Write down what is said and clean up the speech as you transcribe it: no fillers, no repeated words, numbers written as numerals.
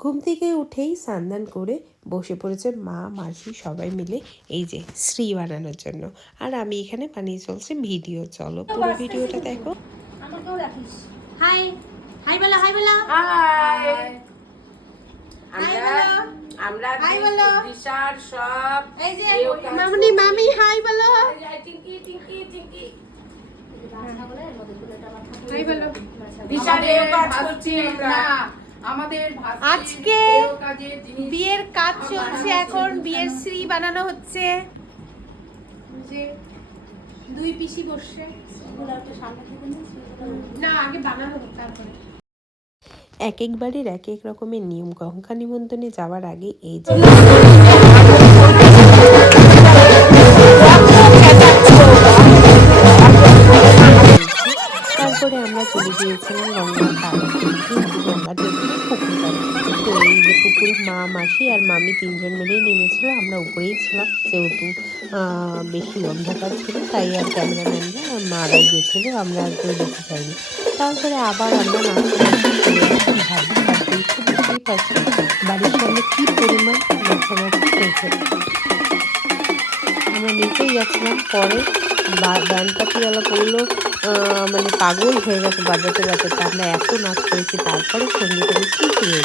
ঘুম থেকে উঠেই স্নান করে বসে পড়েছে মা মাসি সবাই মিলে এই যে শ্রী বানানোর জন্য। আর আমি এখানে বানিয়ে চলছে ভিডিও। চলো পুরো ভিডিওটা দেখো। হাই হাই বলো, হাই বলো, হাই। আমরা আমরা দিশার সব এই যে মামনি মামি হাই বলো, টিঙ্কি টিঙ্কি টিঙ্কি হাই বলো। দিশার এই কাজ করছি আমরা। আমাদের আজকে বিয়ের কাজ চলছে, এখন বিয়ের শ্রী বানানো হচ্ছে। যে দুই পিসি বসছে, না আগে বানানো হোক তারপরে। এক এক বাড়ির এক এক রকমের নিয়ম। গঙ্গা নিমন্ত্রণে যাওয়ার আগে এই যে তারপরে আমরা চলে গিয়েছিলাম গঙ্গা ঘাট, কিন্তু গঙ্গা যেহেতু পুকুর পাড়ে, তো এই যে পুকুরে মা মাসি আর মামি তিনজন মিলেই নেমেছিল। আমরা উপরেই ছিলাম, যেহেতু বেশি অন্ধকার ছিল তাই আর ক্যামেরাম্যানরা আর মারাই গেছিলো, আমরা আর কেউ দেখতে পাইনি। তারপরে আবার আমরা বুঝতেই পারছি বাড়ির সামনে কি পরিমাণ নাচানাচি হয়েছে। আমরা নিচেই যাচ্ছিলাম, পরে ব্যান্ড পার্টিওয়ালা করলো মানে পাগল হয়ে গেছে বাজাতে বাজাতে। আমরা এত নাচ করেছি, তারপরে সঙ্গীত অনুষ্ঠান শুরু হয়ে